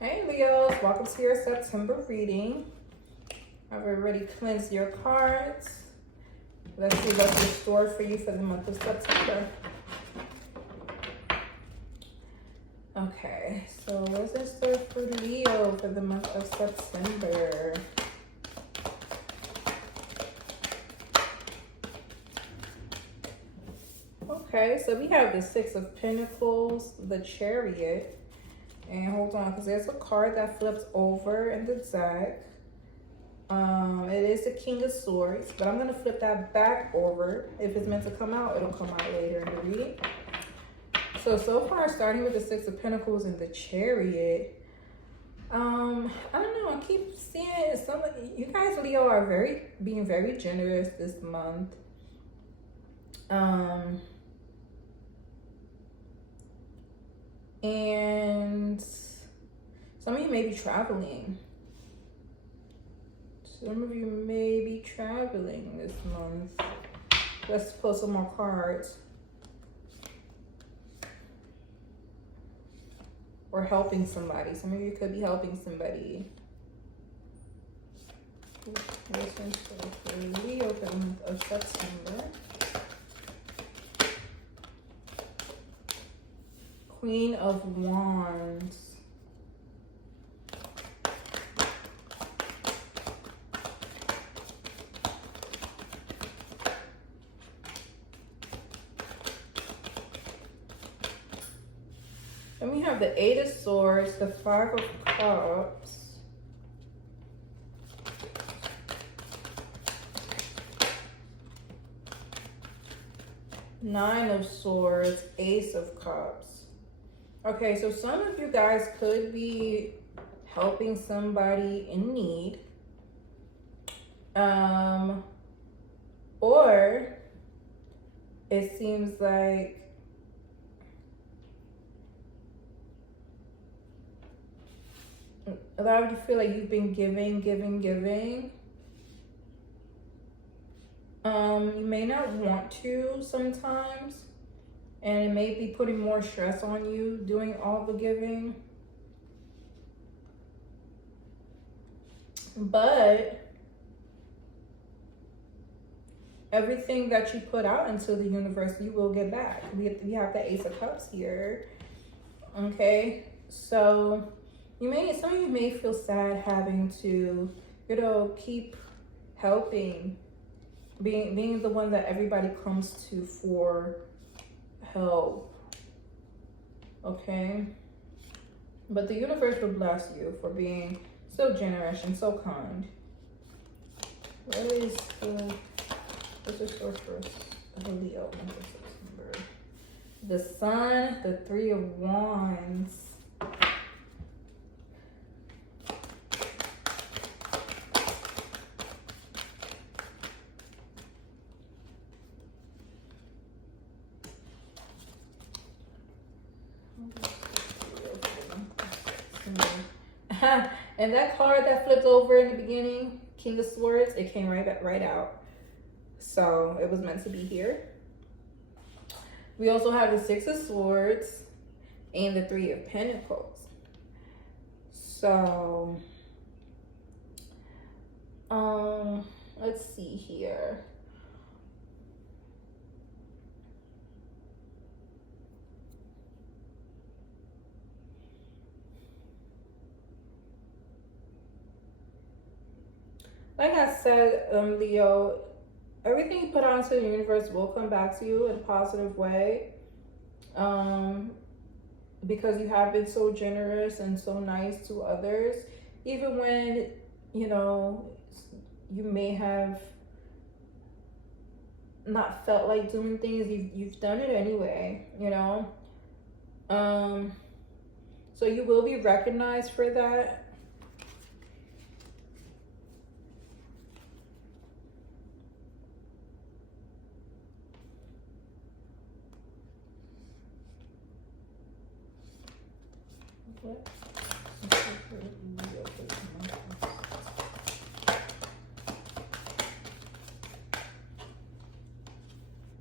Hey Leos, welcome to your September reading. I've already cleansed your cards. Let's see what's in store for you for the month of September. Okay, so what's in store for Leo for the month of September? Okay, so we have the Six of Pentacles, the Chariot. And hold on, because there's a card that flips over in the deck. It is the King of Swords, but I'm going to flip that back over. If it's meant to come out, it'll come out later in the reading. So far, starting with the Six of Pentacles and the Chariot, I don't know, I keep seeing some of you guys, Leo, are being very generous this month. And some of you may be traveling. Some of you may be traveling this month. Let's pull some more cards. Or helping somebody. Some of you could be helping somebody. Listen for Leo for the month of September. Queen of Wands. Then we have the Eight of Swords, the Five of Cups, Nine of Swords, Ace of Cups. Okay, so some of you guys could be helping somebody in need. Or it seems like a lot of you feel like you've been giving. You may not want to sometimes, and it may be putting more stress on you doing all the giving. But everything that you put out into the universe, you will get back. We have the Ace of Cups here. Okay, so some of you may feel sad having to, keep helping, being the one that everybody comes to for help. Okay, but the universe will bless you for being so generous and so kind. What's the source for the Leo in September? The Sun, the Three of Wands. And that card that flipped over in the beginning, King of Swords, it came right out. So it was meant to be here. We also have the Six of Swords and the Three of Pentacles. So, let's see here. Like I said, Leo, everything you put out into the universe will come back to you in a positive way. Because you have been so generous and so nice to others. Even when, you may have not felt like doing things, you've done it anyway, So you will be recognized for that.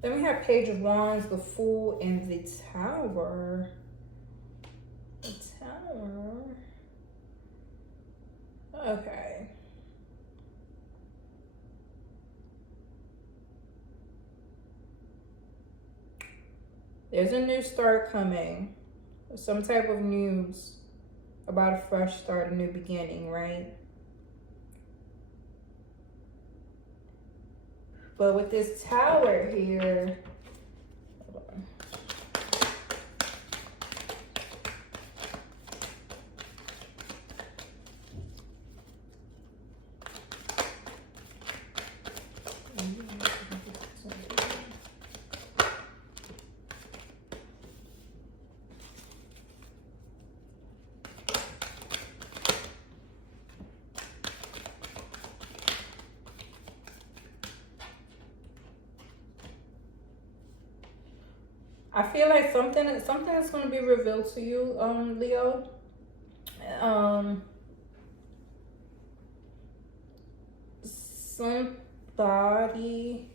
Then we have Page of Wands, the Fool, and the Tower. The Tower. There's a new start coming. Some type of news about a fresh start, a new beginning, right? But with this Tower here, hold on. I feel like something is going to be revealed to you, Leo. Somebody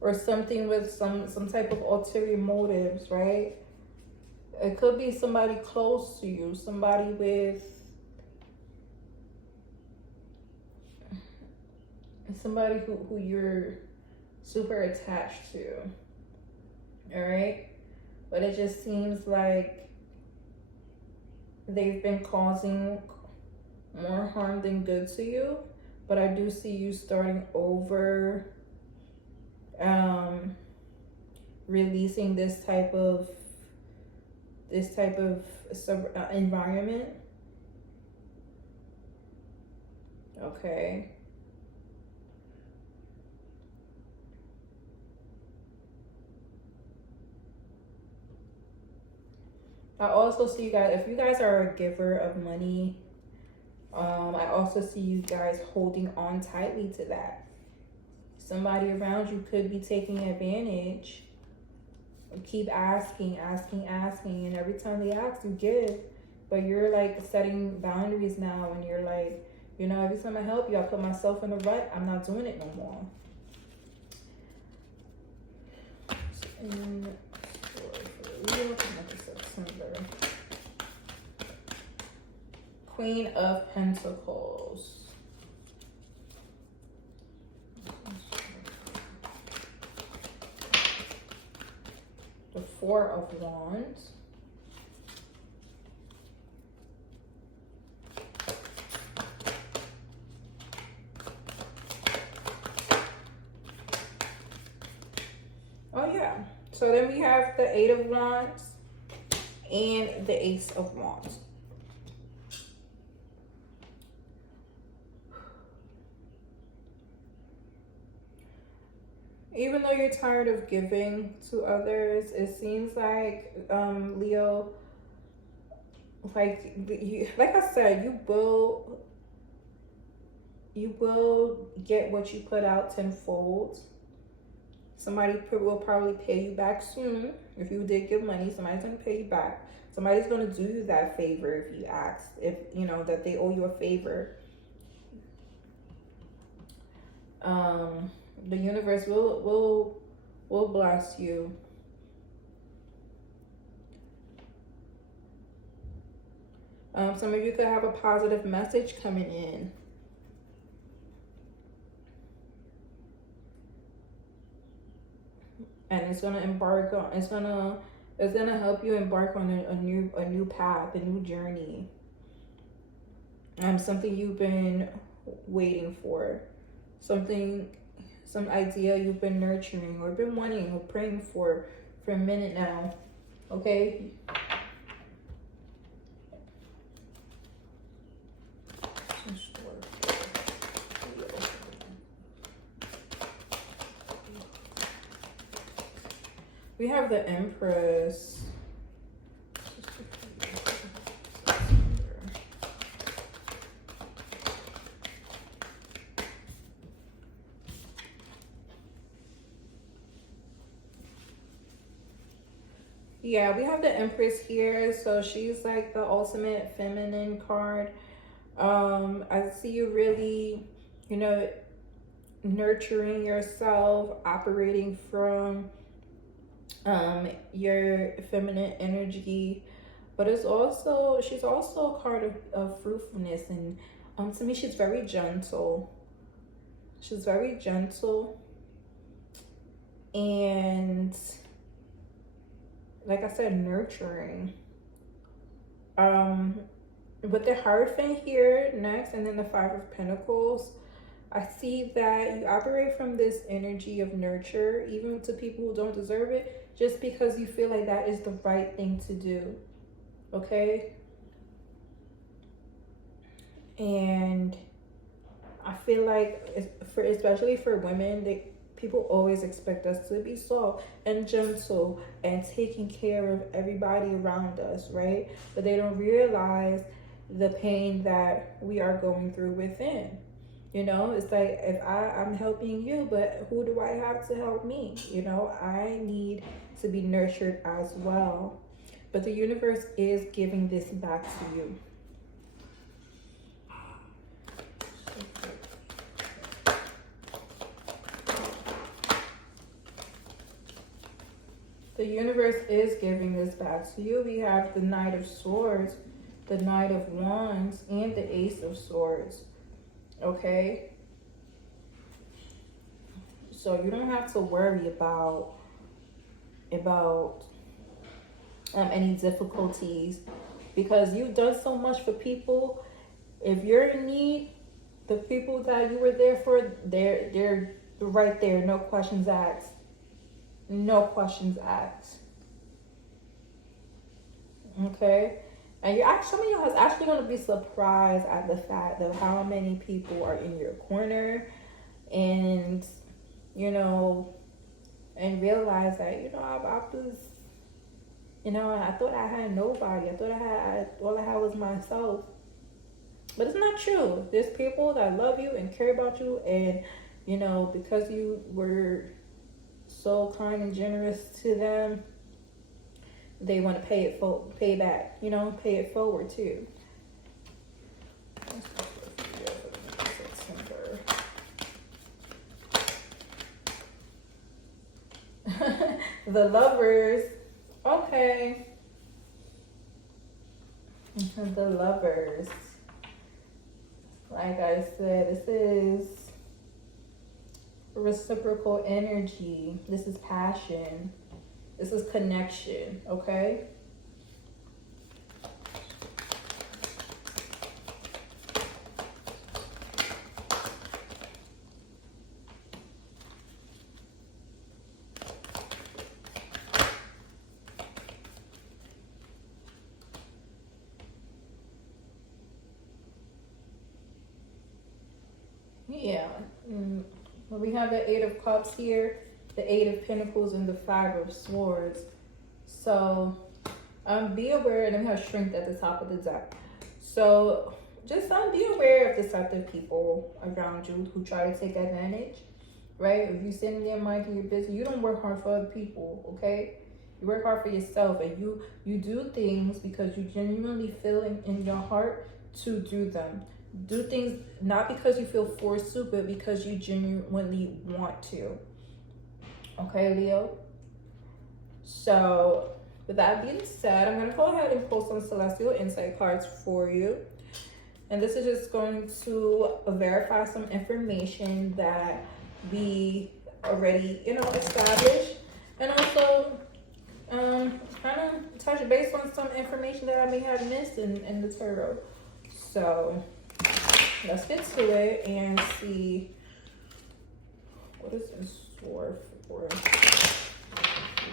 or something with some type of ulterior motives, right? It could be somebody close to you, somebody with somebody who you're super attached to. All right, but it just seems like they've been causing more harm than good to you. But I do see you starting over, releasing this type of environment. Okay. I also see you guys, if you guys are a giver of money, I also see you guys holding on tightly to that. Somebody around you could be taking advantage. Keep asking, and every time they ask, you give. But you're like setting boundaries now, and you're like, you know, every time I help you, I put myself in a rut. I'm not doing it no more. And September. Queen of Pentacles. The Four of Wands. Oh yeah. So then we have the Eight of Wands and the Ace of Wands. Even though you're tired of giving to others, it seems like, Leo, like I said, you will get what you put out tenfold. Somebody will probably pay you back soon. If you did give money, somebody's going to pay you back. Somebody's going to do you that favor if you ask, if you know that they owe you a favor. The universe will bless you. Some of you could have a positive message coming in. And it's gonna embark on. It's gonna help you embark on a new path, a new journey. Something you've been waiting for, some idea you've been nurturing or been wanting or praying for a minute now. Okay. We have the Empress. Yeah, we have the Empress here. So she's like the ultimate feminine card. I see you really, you know, nurturing yourself, operating from your feminine energy. But she's also a card of fruitfulness, and to me she's very gentle. She's very gentle, and like I said, nurturing. With the Hierophant here next, and then the Five of Pentacles, I see that you operate from this energy of nurture, even to people who don't deserve it, just because you feel like that is the right thing to do. Okay? And I feel like, especially for women, people always expect us to be soft and gentle and taking care of everybody around us, right? But they don't realize the pain that we are going through within. You know, it's like, if I'm helping you, but who do I have to help me? You know, I need to be nurtured as well. But the universe is giving this back to you. The universe is giving this back to you. We have the Knight of Swords, the Knight of Wands, and the Ace of Swords. Okay? So you don't have to worry about any difficulties, because you've done so much for people. If you're in need, the people that you were there for, they're right there. No questions asked. No questions asked. Okay? And some of you is actually going to be surprised at the fact of how many people are in your corner, and, you know, and realize that, you know, I was, you know, I thought I had nobody. I thought all I had was myself. But it's not true. There's people that love you and care about you, and, you know, because you were so kind and generous to them, they want to pay back, you know, pay it forward too. The Lovers. Okay. The Lovers. Like I said, this is reciprocal energy. This is passion. This is connection, okay? Yeah. We have the Eight of Cups here, the Eight of Pentacles, and the Five of Swords. So be aware, and then we have Strength at the top of the deck. So just be aware of deceptive people around you who try to take advantage, right? If you're sitting there minding your business, you don't work hard for other people, okay? You work hard for yourself, and you do things because you genuinely feel in your heart to do them. Do things not because you feel forced to, but because you genuinely want to. Okay, Leo? So, with that being said, I'm going to go ahead and pull some Celestial Insight cards for you. And this is just going to verify some information that we already, you know, established. And also, kind of touch base on some information that I may have missed in the tarot. So, let's get to it and see what is in store for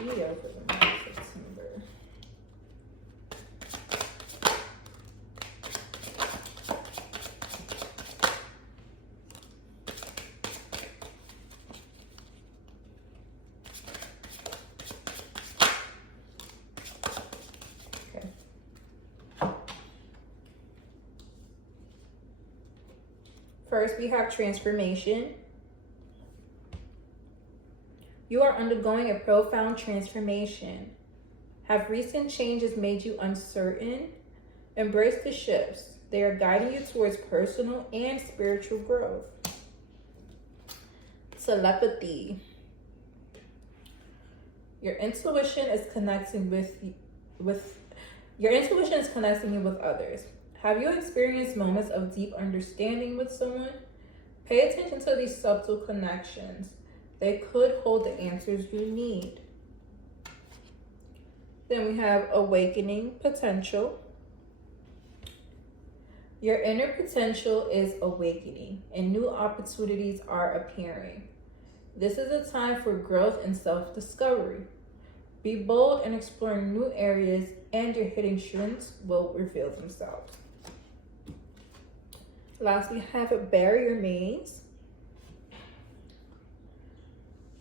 Leo for the month of September. Okay. First, we have transformation. You are undergoing a profound transformation. Have recent changes made you uncertain? Embrace the shifts. They are guiding you towards personal and spiritual growth. Telepathy. Your intuition is connecting your intuition is connecting you with others. Have you experienced moments of deep understanding with someone? Pay attention to these subtle connections. They could hold the answers you need. Then we have awakening potential. Your inner potential is awakening and new opportunities are appearing. This is a time for growth and self-discovery. Be bold and explore new areas, and your hidden strengths will reveal themselves. Last, we have barrier maze.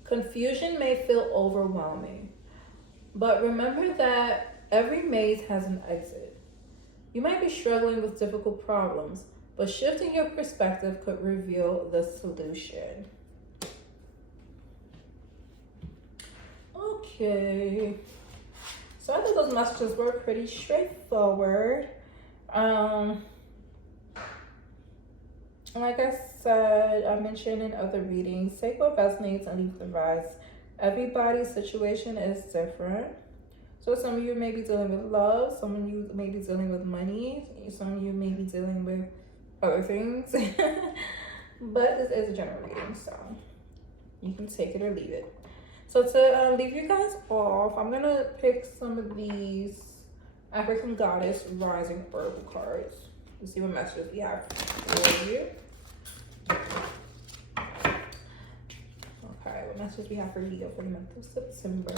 Confusion may feel overwhelming, but remember that every maze has an exit. You might be struggling with difficult problems, but shifting your perspective could reveal the solution. Okay. So I think those messages were pretty straightforward. Like I said, I mentioned in other readings, take what resonates and leave the rest. Everybody's situation is different. So some of you may be dealing with love, some of you may be dealing with money, some of you may be dealing with other things. But this is a general reading, so you can take it or leave it. So to leave you guys off, I'm gonna pick some of these African Goddess Rising Oracle cards to see what messages we have for you. Okay, what messages we have for Leo for the month of September.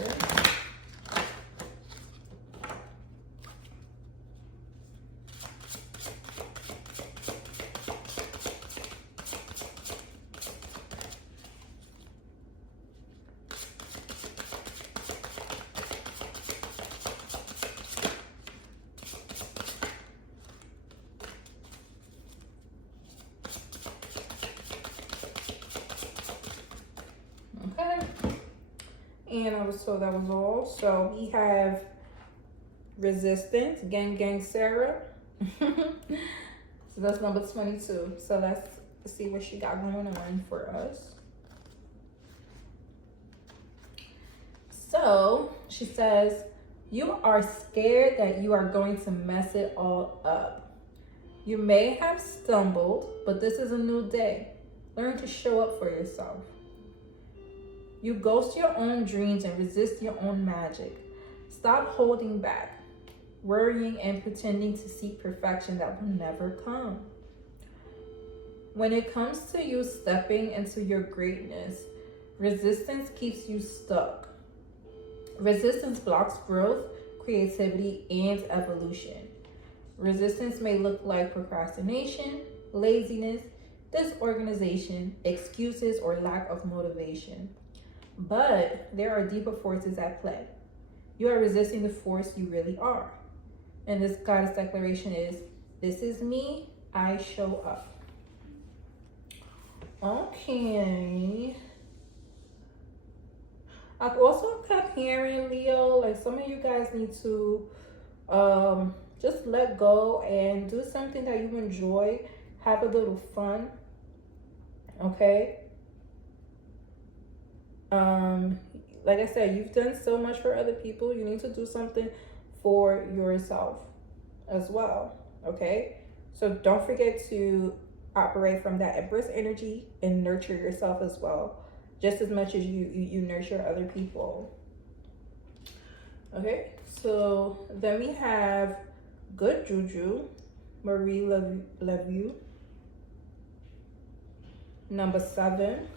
And I was told that was all. So we have Resistance, Gang Sarah. So that's number 22. So let's see what she got going on for us. So she says, you are scared that you are going to mess it all up. You may have stumbled, but this is a new day. Learn to show up for yourself. You ghost your own dreams and resist your own magic. Stop holding back, worrying and pretending to seek perfection that will never come. When it comes to you stepping into your greatness, resistance keeps you stuck. Resistance blocks growth, creativity, and evolution. Resistance may look like procrastination, laziness, disorganization, excuses, or lack of motivation. But there are deeper forces at play. You are resisting the force you really are. And this goddess declaration is, this is me, I show up. Okay. I've also kept hearing, Leo, like some of you guys need to just let go and do something that you enjoy. Have a little fun. Okay? Like I said, you've done so much for other people. You need to do something for yourself as well. Okay? So don't forget to operate from that Empress energy and nurture yourself as well, just as much as you nurture other people. Okay, so then we have Good Juju, Marie Laveau, number 7.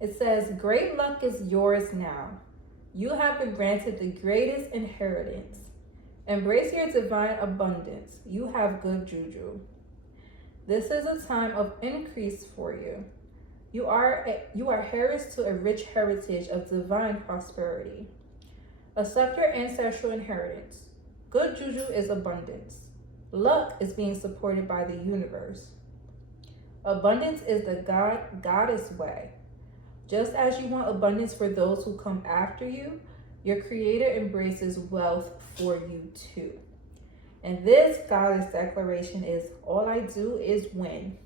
It says, great luck is yours now. You have been granted the greatest inheritance. Embrace your divine abundance. You have good juju. This is a time of increase for you. You are heirs to a rich heritage of divine prosperity. Accept your ancestral inheritance. Good juju is abundance. Luck is being supported by the universe. Abundance is the goddess way. Just as you want abundance for those who come after you, your creator embraces wealth for you too. And this goddess declaration is, all I do is win.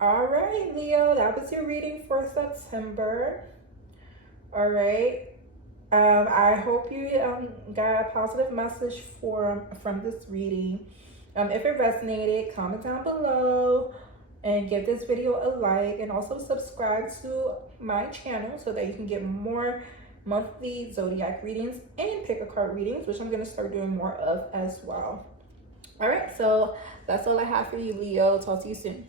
All right, Leo, that was your reading for September. All right. I hope you got a positive message from this reading. If it resonated, comment down below and give this video a like, and also subscribe to my channel so that you can get more monthly zodiac readings and pick a card readings, which I'm going to start doing more of as well. All right, so that's all I have for you, Leo. Talk to you soon.